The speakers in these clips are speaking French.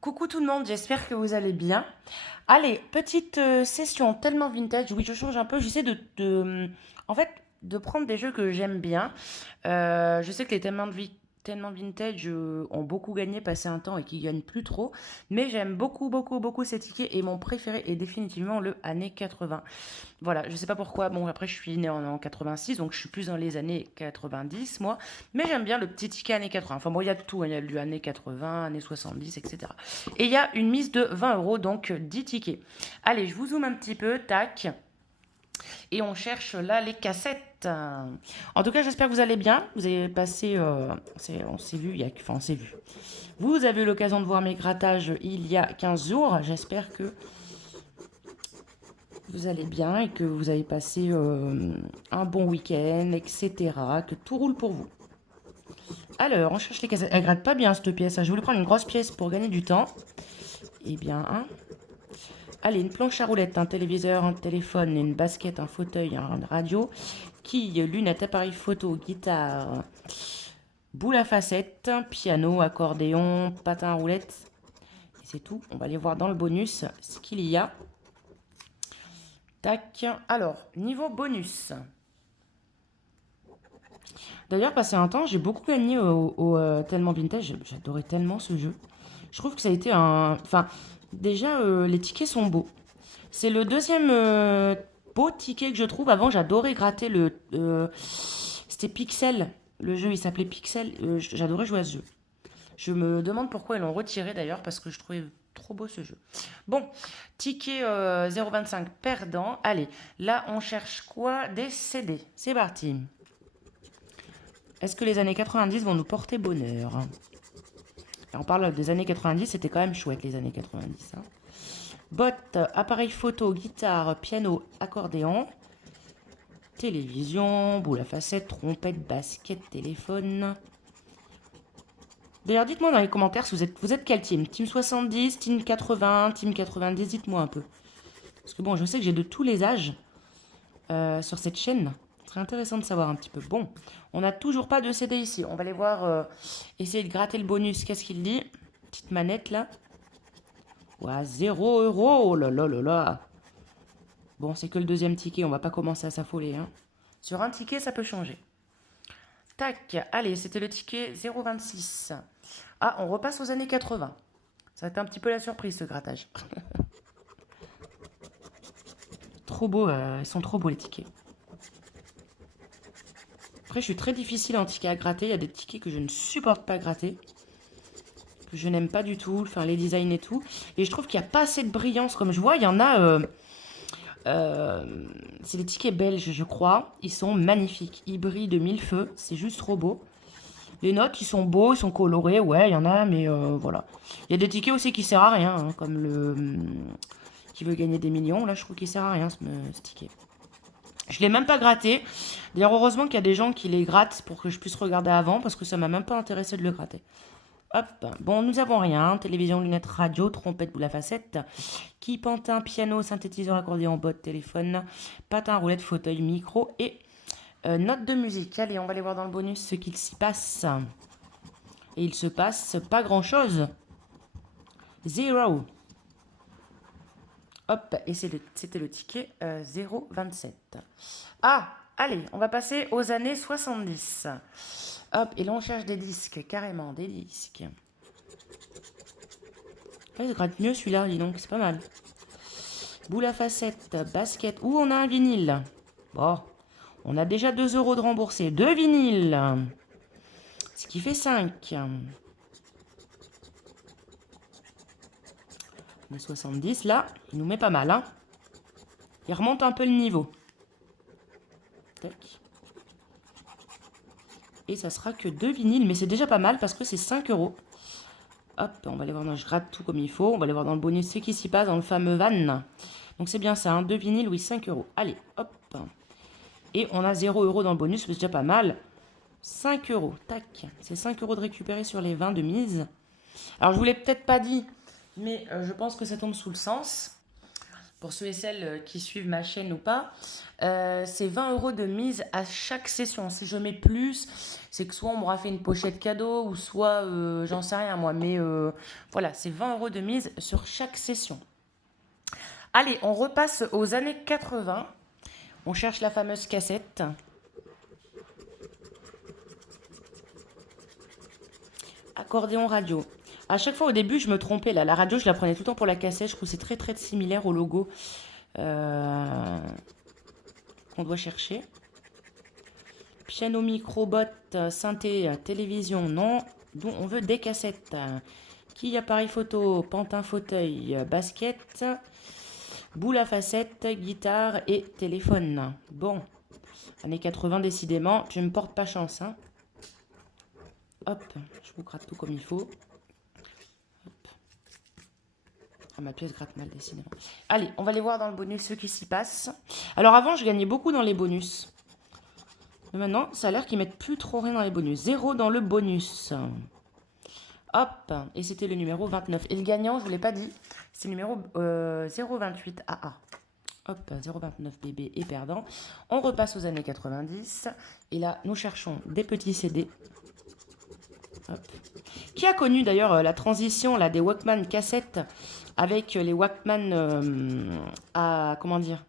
Coucou tout le monde, j'espère que vous allez bien. Allez, petite session tellement vintage. Oui, je change un peu. J'essaie en fait, de prendre des jeux que j'aime bien. Je sais que les tellement vintage ont beaucoup gagné, passé un temps et qui gagnent plus trop. Mais j'aime beaucoup, beaucoup, beaucoup ces tickets. Et mon préféré est définitivement le années 80. Voilà, je sais pas pourquoi. Bon, après, je suis née en 86, donc je suis plus dans les années 90, moi. Mais j'aime bien le petit ticket années 80. Enfin, bon, il y a de tout, hein. Il y a du années 80, années 70, etc. Et il y a une mise de 20 euros, donc 10 tickets. Allez, je vous zoome un petit peu, tac. Et on cherche là les cassettes. En tout cas, j'espère que vous allez bien. Vous avez passé. On s'est vu, enfin, on s'est vu. Vous avez eu l'occasion de voir mes grattages il y a 15 jours. J'espère que vous allez bien et que vous avez passé un bon week-end, etc. Que tout roule pour vous. Alors, on cherche les cassettes. Elle gratte pas bien cette pièce, hein. Je voulais prendre une grosse pièce pour gagner du temps. Eh bien, hein. Allez, une planche à roulettes, un téléviseur, un téléphone, une basket, un fauteuil, une radio, quille, lunettes, appareil photo, guitare, boule à facettes, piano, accordéon, patin à roulettes. Et c'est tout. On va aller voir dans le bonus ce qu'il y a. Tac. Alors, niveau bonus. D'ailleurs, passé un temps, j'ai beaucoup gagné au Tellement Vintage. J'adorais tellement ce jeu. Je trouve que ça a été un... Enfin, déjà, les tickets sont beaux. C'est le deuxième beau ticket que je trouve. Avant, j'adorais gratter le... c'était Pixel. Le jeu, il s'appelait Pixel. J'adorais jouer à ce jeu. Je me demande pourquoi ils l'ont retiré d'ailleurs, parce que je trouvais trop beau ce jeu. Bon, ticket 0,25 perdant. Allez, là, on cherche quoi? Des CD. C'est parti. Est-ce que les années 90 vont nous porter bonheur? Et on parle des années 90, c'était quand même chouette les années 90. Hein. Bottes, appareil photo, guitare, piano, accordéon, télévision, boule à facettes, trompette, basket, téléphone. D'ailleurs, dites-moi dans les commentaires si vous êtes quel team? Team 70, team 80, team 90, dites-moi un peu. Parce que bon, je sais que j'ai de tous les âges sur cette chaîne. Ce serait intéressant de savoir un petit peu. Bon, on n'a toujours pas de CD ici. On va aller voir, essayer de gratter le bonus. Qu'est-ce qu'il dit? Petite manette là. Ouah, 0 euros. Oh là là là là. Bon, c'est que le deuxième ticket. On va pas commencer à s'affoler. Hein. Sur un ticket, ça peut changer. Tac. Allez, c'était le ticket 0,26. Ah, on repasse aux années 80. Ça va être un petit peu la surprise ce grattage. Trop beau, ils sont trop beaux les tickets. Après, je suis très difficile en ticket à gratter. Il y a des tickets que je ne supporte pas gratter. Que je n'aime pas du tout. Enfin, les designs et tout. Et je trouve qu'il n'y a pas assez de brillance. Comme je vois, il y en a. C'est des tickets belges, je crois. Ils sont magnifiques. Ils brillent de mille feux. C'est juste trop beau. Les notes, ils sont beaux, ils sont colorés. Ouais, il y en a, mais voilà. Il y a des tickets aussi qui servent à rien. Hein, comme le. Qui veut gagner des millions. Là, je trouve qu'il sert à rien ce ticket. Je l'ai même pas gratté. D'ailleurs, heureusement qu'il y a des gens qui les grattent pour que je puisse regarder avant, parce que ça m'a même pas intéressé de le gratter. Hop, bon, nous avons rien. Télévision, lunettes, radio, trompette, boule à facettes, qui pantin, piano, synthétiseur, accordéon, botte, téléphone, patin, roulette, fauteuil, micro et note de musique. Allez, on va aller voir dans le bonus ce qu'il s'y passe. Et il se passe pas grand-chose. Zero. Hop, et c'était le ticket 0,27. Ah, allez, on va passer aux années 70. Hop, et là on cherche des disques, carrément, des disques. Ah, il gratte mieux celui-là, dis donc, c'est pas mal. Boule à facettes, basket. Ouh, on a un vinyle. Bon, on a déjà 2 euros de remboursé. 2 vinyles. Ce qui fait 5. Les 70, là, il nous met pas mal, hein. Il remonte un peu le niveau. Tac. Et ça sera que 2 vinyles, mais c'est déjà pas mal parce que c'est 5 euros. Hop, on va aller voir, je gratte tout comme il faut. On va aller voir dans le bonus ce qui s'y passe dans le fameux van. Donc c'est bien ça, hein, 2 vinyles, oui, 5 euros. Allez, hop. Et on a 0 euros dans le bonus, c'est déjà pas mal. 5 euros, tac. C'est 5 euros de récupérer sur les 20 de mise. Alors je vous l'ai peut-être pas dit, mais je pense que ça tombe sous le sens. pour ceux et celles qui suivent ma chaîne ou pas, c'est 20 euros de mise à chaque session. Si je mets plus, c'est que soit on m'aura fait une pochette cadeau ou soit j'en sais rien moi. Mais voilà, c'est 20 euros de mise sur chaque session. Allez, on repasse aux années 80. On cherche la fameuse cassette. Accordéon radio. À chaque fois au début, je me trompais là. La radio, je la prenais tout le temps pour la cassette. Je trouve que c'est très très similaire au logo qu'on doit chercher. Piano, micro, bot, synthé, télévision, non. D'où on veut des cassettes. Qui appareil photo, pantin fauteuil, basket, boule à facettes, guitare et téléphone. Bon, années 80 décidément, je me porte pas chance. Hein. Hop, je vous gratte tout comme il faut. Hop. Ah, ma pièce gratte mal décidément. Allez, on va aller voir dans le bonus ce qui s'y passe. Alors avant, je gagnais beaucoup dans les bonus. Mais maintenant, ça a l'air qu'ils mettent plus trop rien dans les bonus. 0 dans le bonus. Hop, et c'était le numéro 29. Et le gagnant, je ne vous l'ai pas dit, c'est le numéro 028 AA. Hop, 029 bébé et perdant. On repasse aux années 90. Et là, nous cherchons des petits CD. Hop. Qui a connu d'ailleurs la transition là, des Walkman cassettes avec les Walkman à, comment dire,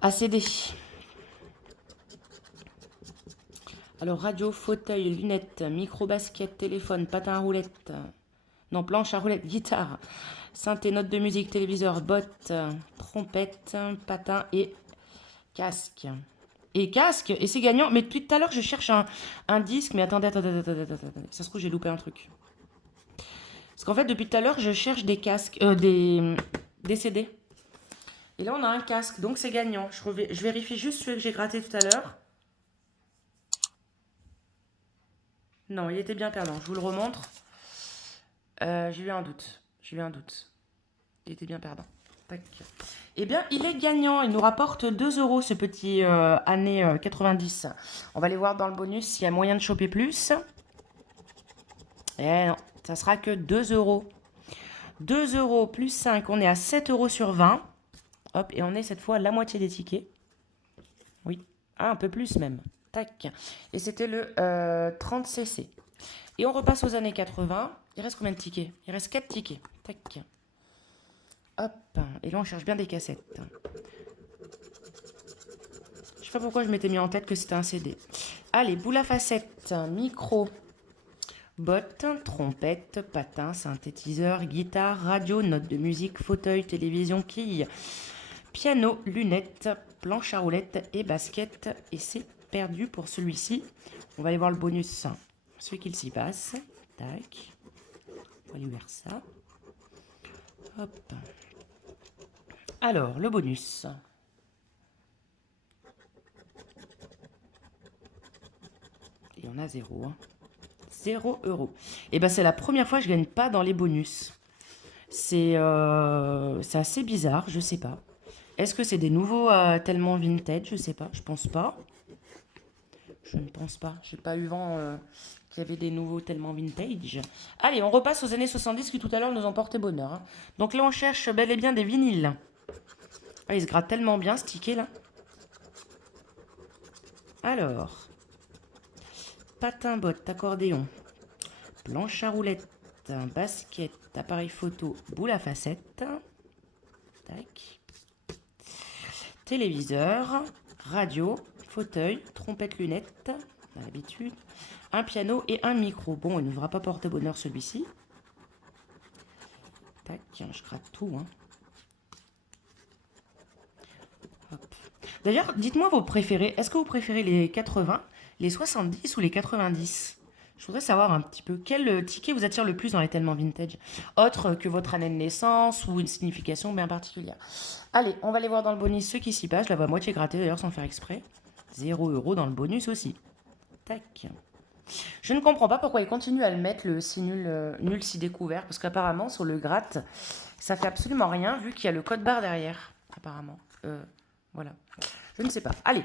à CD. Alors, radio, fauteuil, lunettes, micro-basket, téléphone, patin à roulette, non, planche à roulette, guitare, synthé, note de musique, téléviseur, botte, trompette, patin et casque. Et casque, et c'est gagnant. Mais depuis tout à l'heure, je cherche un disque. Mais attendez. Ça se trouve, j'ai loupé un truc. Parce qu'en fait, depuis tout à l'heure, je cherche des casques, des CD. Et là, on a un casque, donc c'est gagnant. Je vérifie juste celui que j'ai gratté tout à l'heure. Non, il était bien perdant. Je vous le remontre. J'ai eu un doute. Il était bien perdant. Tac. Eh bien, il est gagnant. Il nous rapporte 2 euros, ce petit année 90. On va aller voir dans le bonus s'il y a moyen de choper plus. Eh non, ça sera que 2 euros. 2 euros plus 5, on est à 7 euros sur 20. Hop, et on est cette fois à la moitié des tickets. Oui, un peu plus même. Tac. Et c'était le 30cc. Et on repasse aux années 80. Il reste combien de tickets? Il reste 4 tickets. Tac. Hop. Et là, on cherche bien des cassettes. Je sais pas pourquoi je m'étais mis en tête que c'était un CD. Allez, boule à facettes, micro, botte, trompette, patin, synthétiseur, guitare, radio, note de musique, fauteuil, télévision, quille, piano, lunettes, planche à roulettes et basket. Et c'est perdu pour celui-ci. On va aller voir le bonus, ce qu'il s'y passe. Tac. On va aller vers ça. Hop. Alors, le bonus. Et on a 0. Hein. 0 euros. Et ben c'est la première fois que je gagne pas dans les bonus. C'est assez bizarre, je sais pas. Est-ce que c'est des nouveaux tellement vintage? Je sais pas, je pense pas. Je ne pense pas. J'ai pas eu vent qu'il y avait des nouveaux tellement vintage. Allez, on repasse aux années 70 qui tout à l'heure nous ont porté bonheur. Hein. Donc là, on cherche bel et bien des vinyles. Ah, il se gratte tellement bien ce ticket là. Alors, patin, botte, accordéon, planche à roulettes, basket, appareil photo, boule à facettes. Tac. Téléviseur, radio, fauteuil, trompette, lunettes, à l'habitude, un piano et un micro. Bon, il ne devra pas porter bonheur celui-ci. Tac, je gratte tout. Hein. D'ailleurs, dites-moi vos préférés. Est-ce que vous préférez les 80, les 70 ou les 90? Je voudrais savoir un petit peu quel ticket vous attire le plus dans les tellement vintage, autre que votre année de naissance ou une signification bien particulière. Allez, on va aller voir dans le bonus ce qui s'y passe. Je la vois à moitié grattée d'ailleurs sans faire exprès. 0 euros dans le bonus aussi. Tac. Je ne comprends pas pourquoi ils continuent à le mettre, le si nul si découvert, parce qu'apparemment sur le gratte, ça fait absolument rien vu qu'il y a le code barre derrière. Apparemment. Voilà. Je ne sais pas. Allez.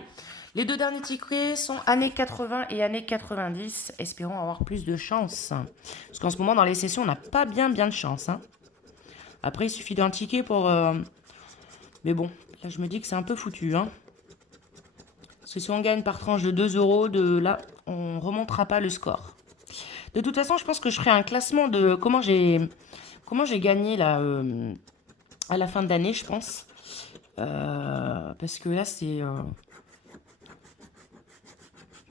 Les deux derniers tickets sont années 80 et années 90. Espérons avoir plus de chance. Parce qu'en ce moment, dans les sessions, on n'a pas bien de chance. Hein. Après, il suffit d'un ticket pour Mais bon, là, je me dis que c'est un peu foutu, hein. Parce que si on gagne par tranche de 2 euros, de là, on remontera pas le score. De toute façon, je pense que je ferai un classement de comment j'ai gagné là, à la fin de l'année, je pense. Parce que là, c'est... De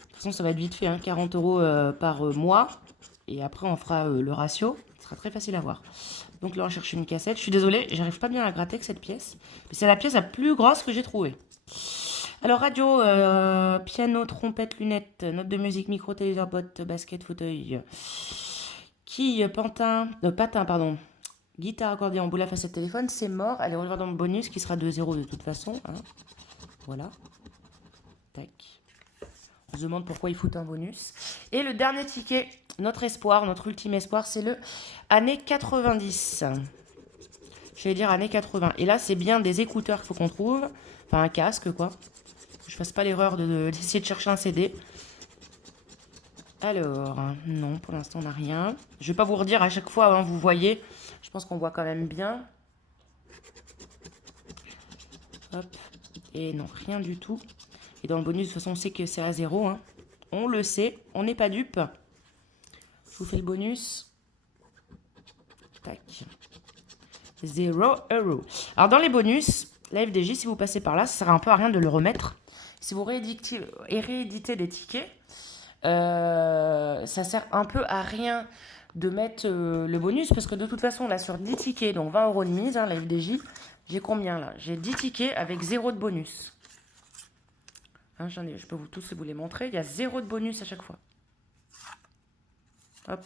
toute façon, ça va être vite fait, hein, 40 euros par mois. Et après, on fera le ratio. Ce sera très facile à voir. Donc là, on cherche une cassette. Je suis désolée, j'arrive pas bien à gratter avec cette pièce. Mais c'est la pièce la plus grosse que j'ai trouvée. Alors, radio, piano, trompette, lunettes, notes de musique, micro, téléviseur, botte, basket, fauteuil, quille, patin, pardon, guitare, accordéon, boule à facettes, téléphone, c'est mort. Allez, on va voir dans le bonus qui sera de 0 de toute façon, hein. Voilà. Tac. On se demande pourquoi ils foutent un bonus. Et le dernier ticket, notre espoir, notre ultime espoir, c'est le année 90. J'allais dire année 80. Et là, c'est bien des écouteurs qu'il faut qu'on trouve. Enfin, un casque, quoi. Que je fasse pas l'erreur d'essayer de chercher un CD. Alors, non, pour l'instant, on n'a rien. Je vais pas vous redire à chaque fois, hein, vous voyez. Je pense qu'on voit quand même bien. Hop. Et non, rien du tout. Et dans le bonus, de toute façon, on sait que c'est à 0. Hein. On le sait, on n'est pas dupe. Je vous fais le bonus. Tac. 0 euros. Alors, dans les bonus, la FDJ, si vous passez par là, ça sert un peu à rien de le remettre. Si vous rééditez des tickets, ça sert un peu à rien de mettre le bonus parce que de toute façon, là, sur 10 tickets, donc 20 euros de mise, hein, la FDJ, j'ai combien là? J'ai 10 tickets avec 0 de bonus. Hein, je peux tous vous les montrer. Il y a 0 de bonus à chaque fois. Hop.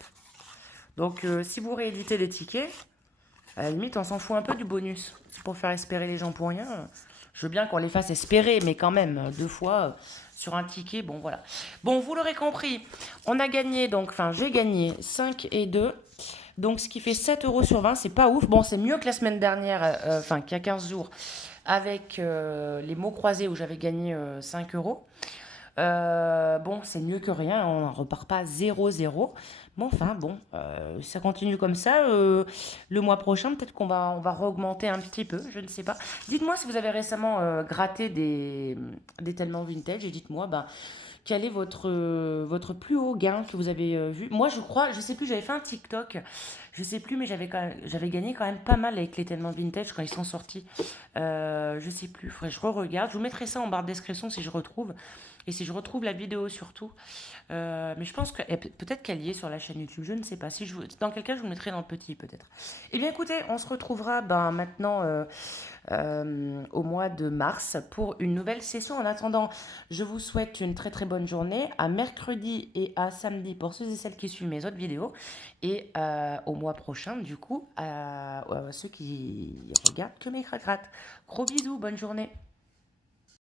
Donc, si vous rééditez des tickets, à la limite, on s'en fout un peu du bonus. C'est pour faire espérer les gens pour rien. Je veux bien qu'on les fasse espérer, mais quand même, 2 fois sur un ticket, bon, voilà. Bon, vous l'aurez compris, on a gagné, donc, enfin, j'ai gagné 5 et 2. Donc, ce qui fait 7 euros sur 20, c'est pas ouf. Bon, c'est mieux que la semaine dernière, enfin, qu'il y a 15 jours, avec les mots croisés où j'avais gagné 5 euros. Bon, c'est mieux que rien, on ne repart pas 0-0. Bon, enfin, bon, ça continue comme ça. Le mois prochain, peut-être on va augmenter un petit peu, je ne sais pas. Dites-moi si vous avez récemment gratté des tellement vintage et dites-moi, ben, quel est votre plus haut gain que vous avez vu? Moi, je crois, je sais plus, j'avais fait un TikTok, je sais plus, mais j'avais gagné quand même pas mal avec les tellement vintage quand ils sont sortis. Je sais plus, faudrait que je re-regarde. Je vous mettrai ça en barre de description si je retrouve. Et si je retrouve la vidéo surtout. Mais je pense que peut-être qu'elle y est sur la chaîne YouTube, je ne sais pas. Dans quel cas, je vous le mettrai dans le petit peut-être. Eh bien écoutez, on se retrouvera maintenant au mois de mars pour une nouvelle session. En attendant, je vous souhaite une très très bonne journée. À mercredi et à samedi pour ceux et celles qui suivent mes autres vidéos. Et au mois prochain, du coup, à ceux qui regardent que mes crac-crac. Gros bisous, bonne journée.